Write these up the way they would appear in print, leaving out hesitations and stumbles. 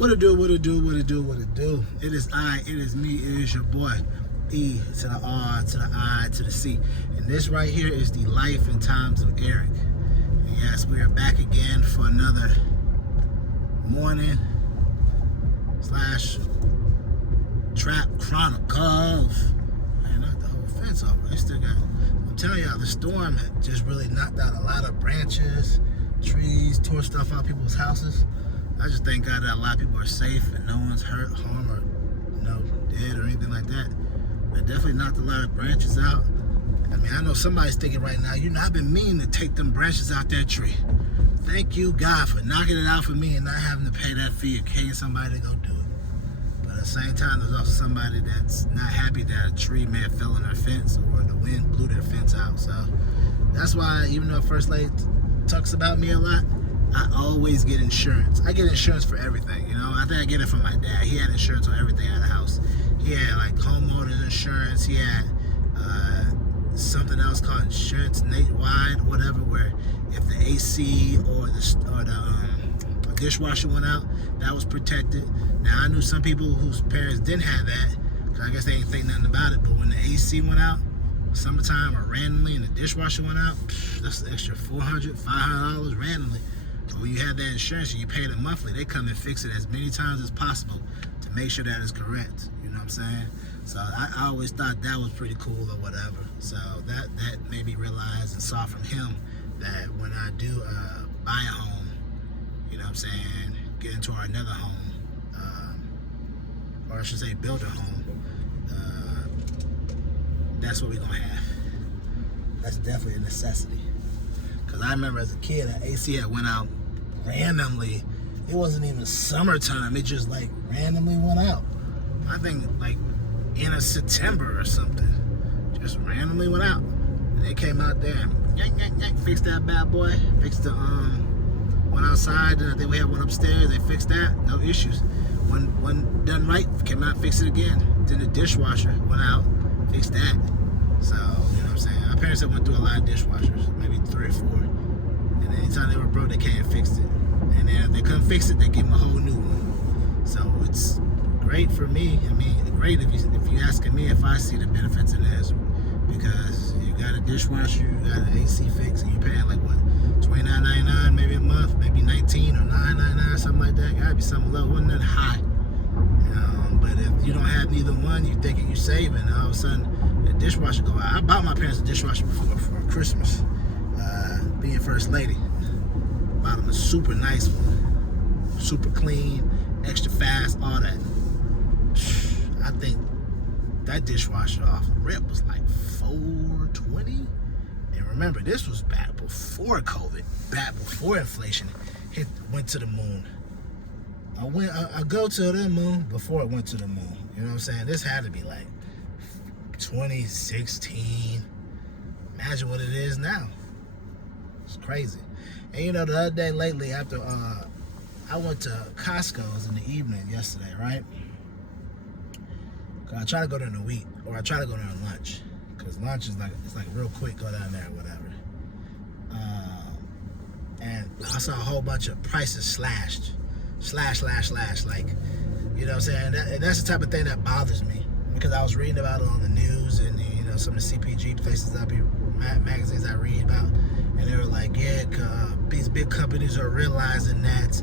What it do, what it do, what it do, what it do. It is I, it is me, it is your boy. E to the R to the I to the C. And this right here is the life and times of Eric. And yes, we are back again for another morning / trap chronicles. Man, knocked the whole fence over. They still got, I'm telling y'all, the storm just really knocked out a lot of branches, trees, tore stuff out people's houses. I just thank God that a lot of people are safe and no one's hurt, harmed, or dead or anything like that. But definitely knocked a lot of branches out. I mean, I know somebody's thinking right now, I've been meaning to take them branches out that tree. Thank you, God, for knocking it out for me and not having to pay that fee or paying somebody to go do it. But at the same time, there's also somebody that's not happy that a tree may have fell on their fence or the wind blew their fence out. So that's why, even though First Lady talks about me a lot, I always get insurance. I get insurance for everything, I think I get it from my dad. He had insurance on everything out of the house. He had like homeowners insurance. He had something else called insurance nationwide, whatever, where if the AC or the dishwasher went out, that was protected. Now I knew some people whose parents didn't have that, because I guess they didn't think nothing about it. But when the AC went out, summertime or randomly, and the dishwasher went out, that's an extra $400, $500 randomly. But when you have that insurance and you pay them monthly, they come and fix it as many times as possible to make sure that it's correct. You know what I'm saying? So I always thought that was pretty cool or whatever. So that made me realize and saw from him that when I do buy a home, get into another home, or I should say build a home, that's what we're gonna have. That's definitely a necessity. Cause I remember as a kid, that AC had went out randomly. It wasn't even summertime. It just like randomly went out. I think like in a September or something. Just randomly went out. And they came out there and yank, fixed that bad boy. Fixed the one outside, and I think we had one upstairs. They fixed that, no issues. One done right, came out, fixed it again. Then the dishwasher went out, fixed that. So, you know what I'm saying? Our parents have went through a lot of dishwashers, maybe 3 or 4. And anytime they were broke, they came and fixed it. And then if they couldn't fix it, they give them a whole new one. So it's great for me. I mean, great if you asking me if I see the benefits in this, because you got a dishwasher, you got an AC fix, and you're paying like what, $29.99 maybe a month, maybe $19 or $9.99, something like that. Gotta be something low, wasn't that high? But if you don't have neither one, you thinking you're saving, and all of a sudden the dishwasher go out. I bought my parents a dishwasher before for Christmas, being First Lady. Bought them a super nice one, super clean, extra fast, all that. I think that dishwasher off the rip was like $420. And remember, this was back before COVID, back before inflation went to the moon. I go to the moon before it went to the moon. You know what I'm saying? This had to be like 2016. Imagine what it is now. It's crazy. And the other day lately, after I went to Costco's in the evening yesterday, right? I try to go there in the week, or I try to go there on lunch, because lunch is it's like real quick, go down there or whatever. And I saw a whole bunch of prices slashed, slash, like, you know what I'm saying? And that's the type of thing that bothers me, because I was reading about it on the news and some of the CPG places magazines I read about, and they were like, yeah, these big companies are realizing that,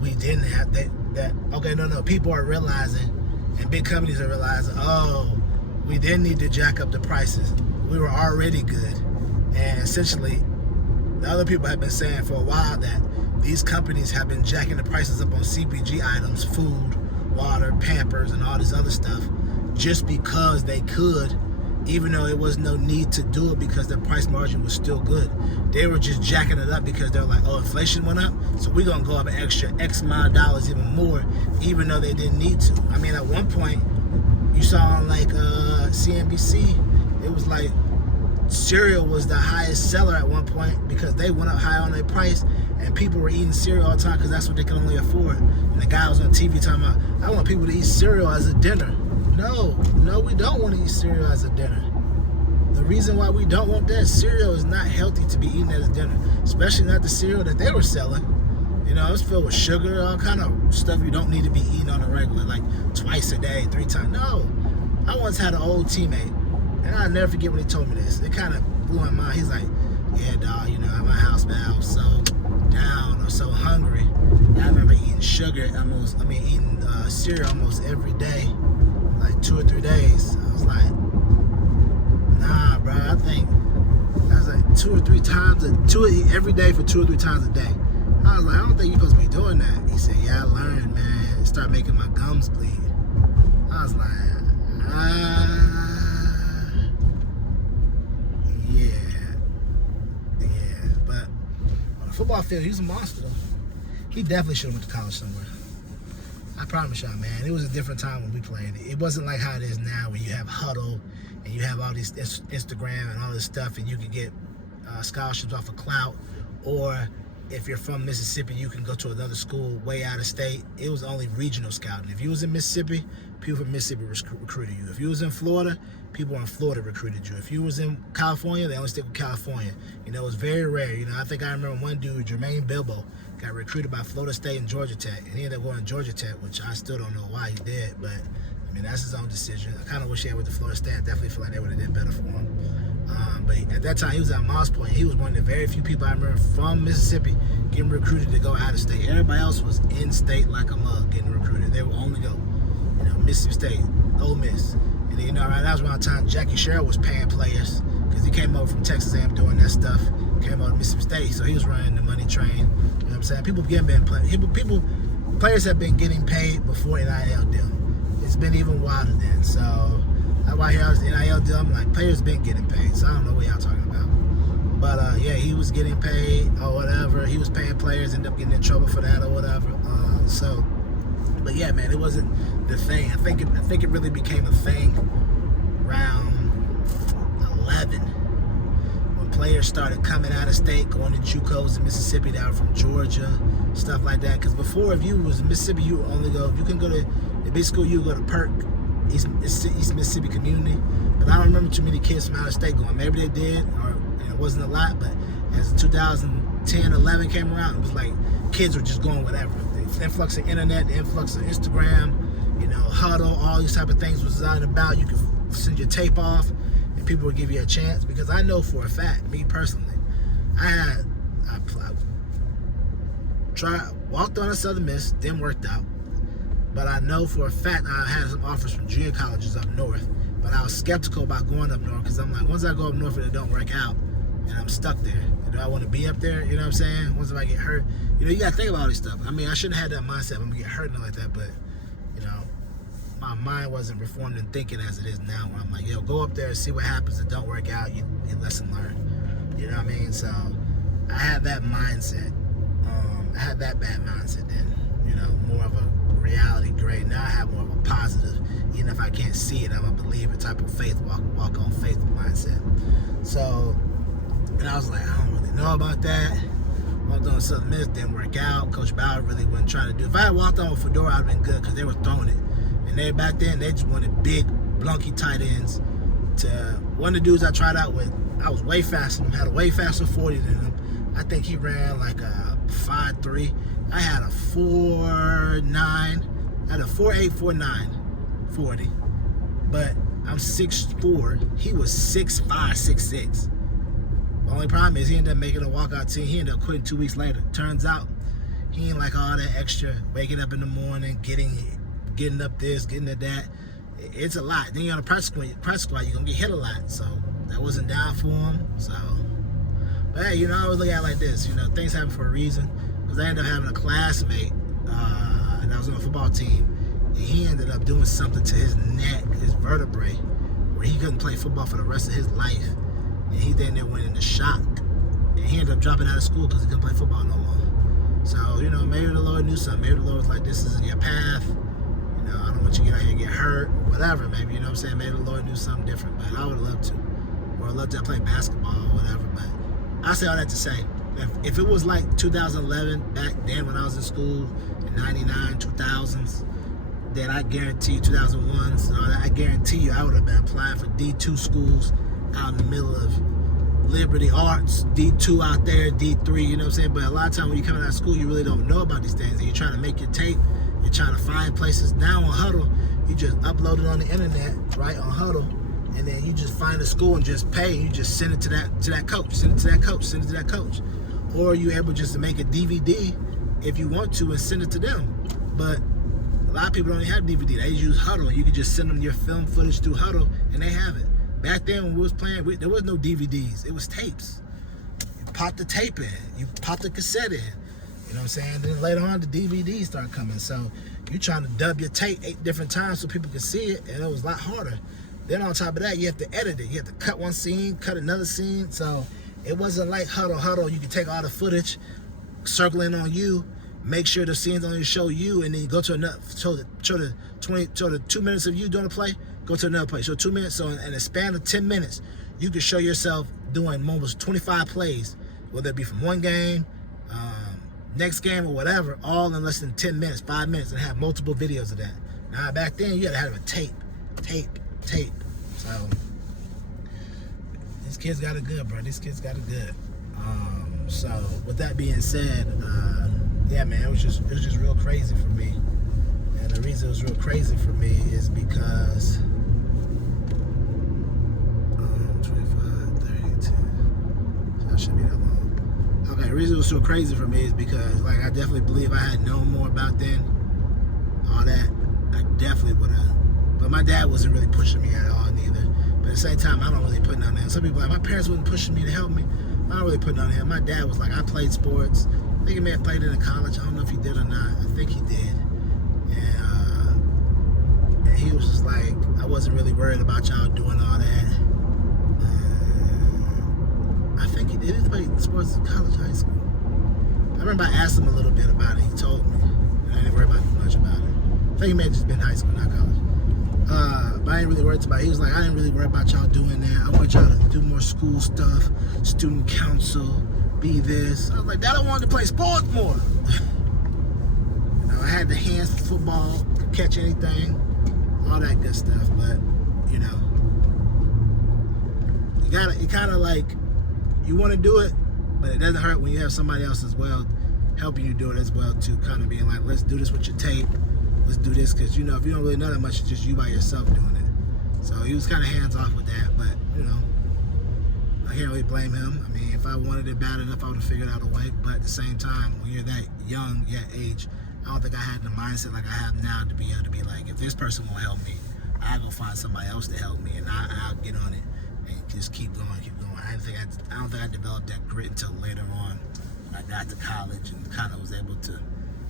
we didn't have that. Okay, no, people are realizing. And big companies are realizing, we didn't need to jack up the prices. We were already good. And essentially, the other people have been saying for a while that these companies have been jacking the prices up on CPG items, food, water, Pampers, and all this other stuff, just because they could, even though it was no need to do it because their price margin was still good. They were just jacking it up because they're like, inflation went up, so we're going to go up an extra X amount of dollars even more, even though they didn't need to. I mean, at one point, you saw on like CNBC, it was like cereal was the highest seller at one point because they went up high on their price, and people were eating cereal all the time because that's what they can only afford. And the guy was on TV talking about, I want people to eat cereal as a dinner. No, we don't want to eat cereal as a dinner. The reason why we don't want that, cereal is not healthy to be eaten as dinner, especially not the cereal that they were selling. You know, it's filled with sugar, all kind of stuff you don't need to be eating on a regular, like twice a day, 3 times. No. I once had an old teammate, and I'll never forget when he told me this. It kind of blew my mind. He's like, yeah, dog, you know, at my house, man, I was so down, I was so hungry. I remember eating eating cereal almost every day, like 2 or 3 days. I was like, nah, bro, I think I was like 2 or 3 times, every day for 2 or 3 times a day. I was like, I don't think you're supposed to be doing that. He said, yeah, I learned, man. It started making my gums bleed. I was like, yeah. But on the football field, he was a monster, though. He definitely should have went to college somewhere. I promise y'all, man. It was a different time when we played. It wasn't like how it is now, where you have Huddle and you have all these Instagram and all this stuff, and you can get scholarships off of clout, or if you're from Mississippi, you can go to another school way out of state. It was only regional scouting. If you was in Mississippi, people from Mississippi recruited you. If you was in Florida, people in Florida recruited you. If you was in California, they only stick with California. You know, it was very rare. You know, I think I remember one dude, Jermaine Bilbo, got recruited by Florida State and Georgia Tech, and he ended up going to Georgia Tech, which I still don't know why he did, but I mean, that's his own decision. I kind of wish he had went to Florida State. I definitely feel like they would have did better for him. But at that time, he was at Moss Point. He was one of the very few people I remember from Mississippi getting recruited to go out of state. Everybody else was in state like a mug getting recruited. They would only go, you know, Mississippi State, Ole Miss. And then, you know, right, that was around the time Jackie Sherrill was paying players, because he came over from Texas A&M doing that stuff. Came over to Mississippi State, so he was running the money train. You know what I'm saying? Players have been getting paid before NIL deal. It's been even wilder then. So that's why I was NIL deal. I'm like, players been getting paid, so I don't know what y'all talking about. But yeah, he was getting paid or whatever. He was paying players, ended up getting in trouble for that or whatever. But yeah, man, it wasn't the thing. I think it really became a thing around 11. Players started coming out of state, going to JUCOs in Mississippi that were from Georgia, stuff like that. Because before, if you was in Mississippi, you only go, if you can go to the big school, you go to PERC, East Mississippi Community. But I don't remember too many kids from out of state going. Maybe they did, or it wasn't a lot. But as 2010, 11 came around, it was like kids were just going whatever. The influx of internet, the influx of Instagram, you know, Huddle, all these type of things was out and about. You could send your tape off, and people would give you a chance. Because I know for a fact, me personally, I walked on a Southern Miss, didn't work out. But I know for a fact I had some offers from junior colleges up north. But I was skeptical about going up north, because I'm like, once I go up north and it don't work out, and I'm stuck there, do I want to be up there? You know what I'm saying? Once if I get hurt, you know, you got to think about all this stuff. I mean, I shouldn't have had that mindset. I'm going to get hurt and like that, but, you know, my mind wasn't reformed and thinking as it is now, where I'm like, yo, go up there and see what happens. If it don't work out, you lesson learned. You know what I mean? So I had that mindset. I had that bad mindset then, you know, more of a reality gray. Now I have more of a positive, even if I can't see it, I'm a believer type of faith, walk on faith mindset. So, and I was like, I don't really know about that. Walked on Southern Miss, didn't work out. Coach Bauer really wasn't trying to do it. If I had walked on with Fedora, I'd have been good, because they were throwing it. And they back then, they just wanted big, blunky tight ends. One of the dudes I tried out with, I was way faster than him, had a way faster 40 than him. I think he ran like a 5'3". I had a 4'9". I had a 4'8", 4'9", 40. But I'm 6'4". He was 6'5", 6'6". The only problem is he ended up making a walkout team. He ended up quitting 2 weeks later. Turns out he ain't like all that extra waking up in the morning, getting up this, getting at that. It's a lot. Then you're on a practice squad, you're gonna get hit a lot. So that wasn't down for him. So, but hey, you know, I always look at it like this. You know, things happen for a reason. Because I ended up having a classmate that was on the football team, and he ended up doing something to his neck, his vertebrae, where he couldn't play football for the rest of his life. And he then went into shock, and he ended up dropping out of school because he couldn't play football no more. So, you know, maybe the Lord knew something. Maybe the Lord was like, this isn't your path. You know, I don't want you to get out here and get hurt, whatever. Maybe, you know what I'm saying? Maybe the Lord knew something different, but I would love to. Or I'd love to play basketball or whatever. But I say all that to say, if it was like 2011, back then when I was in school, in 99, 2000s, then I guarantee you, 2001s, I guarantee you I would have been applying for D2 schools out in the middle of liberty arts, D2 out there, D3, you know what I'm saying? But a lot of times when you come out of school, you really don't know about these things. And you're trying to make your tape, you're trying to find places. Now on Huddle, you just upload it on the internet, right, on Huddle, and then you just find a school and just pay, and you just send it to that coach, send it to that coach, send it to that coach. Or you're able just to make a DVD if you want to and send it to them. But a lot of people don't even have DVD. They use Huddle. You can just send them your film footage through Huddle, and they have it. Back then when we was playing, there was no DVDs. It was tapes. You pop the tape in. You pop the cassette in. You know what I'm saying? Then later on, the DVDs start coming. So you're trying to dub your tape 8 different times so people can see it, and it was a lot harder. Then on top of that, you have to edit it. You have to cut one scene, cut another scene. So it wasn't like Huddle. You can take all the footage, circle in on you, make sure the scenes only show you, and then you go to another, show the 2 minutes of you doing the play, go to another play. So 2 minutes, so in a span of 10 minutes, you can show yourself doing almost 25 plays, whether it be from one game, next game, or whatever, all in less than 10 minutes, 5 minutes, and have multiple videos of that. Now, back then, you had to have a tape. So, these kids got it good, bro. These kids got it good. So, with that being said, yeah, man, it was just real crazy for me. And the reason it was real crazy for me is because 25, 32. So that shouldn't be that long. Okay, the reason it was so crazy for me is because, like, I definitely believe I had known more about then, all that, I definitely would have. But my dad wasn't really pushing me at all, neither. But at the same time, I don't really put none on him. Some people are like, my parents wasn't pushing me to help me. I don't really put none on him. My dad was like, I played sports. I think he may have played in college. I don't know if he did or not. I think he did. And he was just like, I wasn't really worried about y'all doing all that. I think he did. He played sports in college, high school. I remember I asked him a little bit about it. He told me. And I didn't worry about much about it. I think he may have just been high school, not college. But I didn't really worry about it. He was like, I didn't really worry about y'all doing that. I want y'all to do more school stuff, student council, be this. I was like, Dad, I wanted to play sports more. You know, I had the hands for football, could catch anything, all that good stuff. But, you know, you kind of like, you want to do it, but it doesn't hurt when you have somebody else as well helping you do it as well too, kind of being like, let's do this with your tape. Let's do this, because, you know, if you don't really know that much, it's just you by yourself doing it. So he was kind of hands off with that, but, you know, I can't really blame him. I mean, if I wanted it bad enough, I would have figured out a way. But at the same time, when you're that young, that age, I don't think I had the mindset like I have now to be able to be like, if this person won't help me, I'll go find somebody else to help me, and I'll get on it and just keep going. I don't think I developed that grit until later on when I got to college and kind of was able to,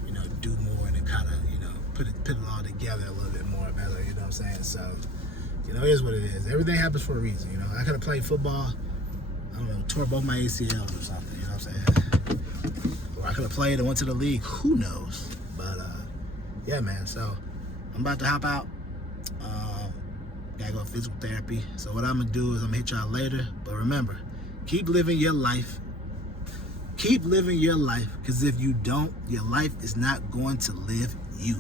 you know, do more and kind of, you know, put it all together a little bit more better, you know what I'm saying? So, you know, it is what it is. Everything happens for a reason, you know. I could have played football, I don't know, tore both my ACLs or something, you know what I'm saying? Or I could have played and went to the league, who knows? But, yeah, man, so I'm about to hop out. Gotta go to physical therapy. So what I'm gonna do is I'm gonna hit y'all later. But remember, keep living your life. Keep living your life, because if you don't, your life is not going to live you.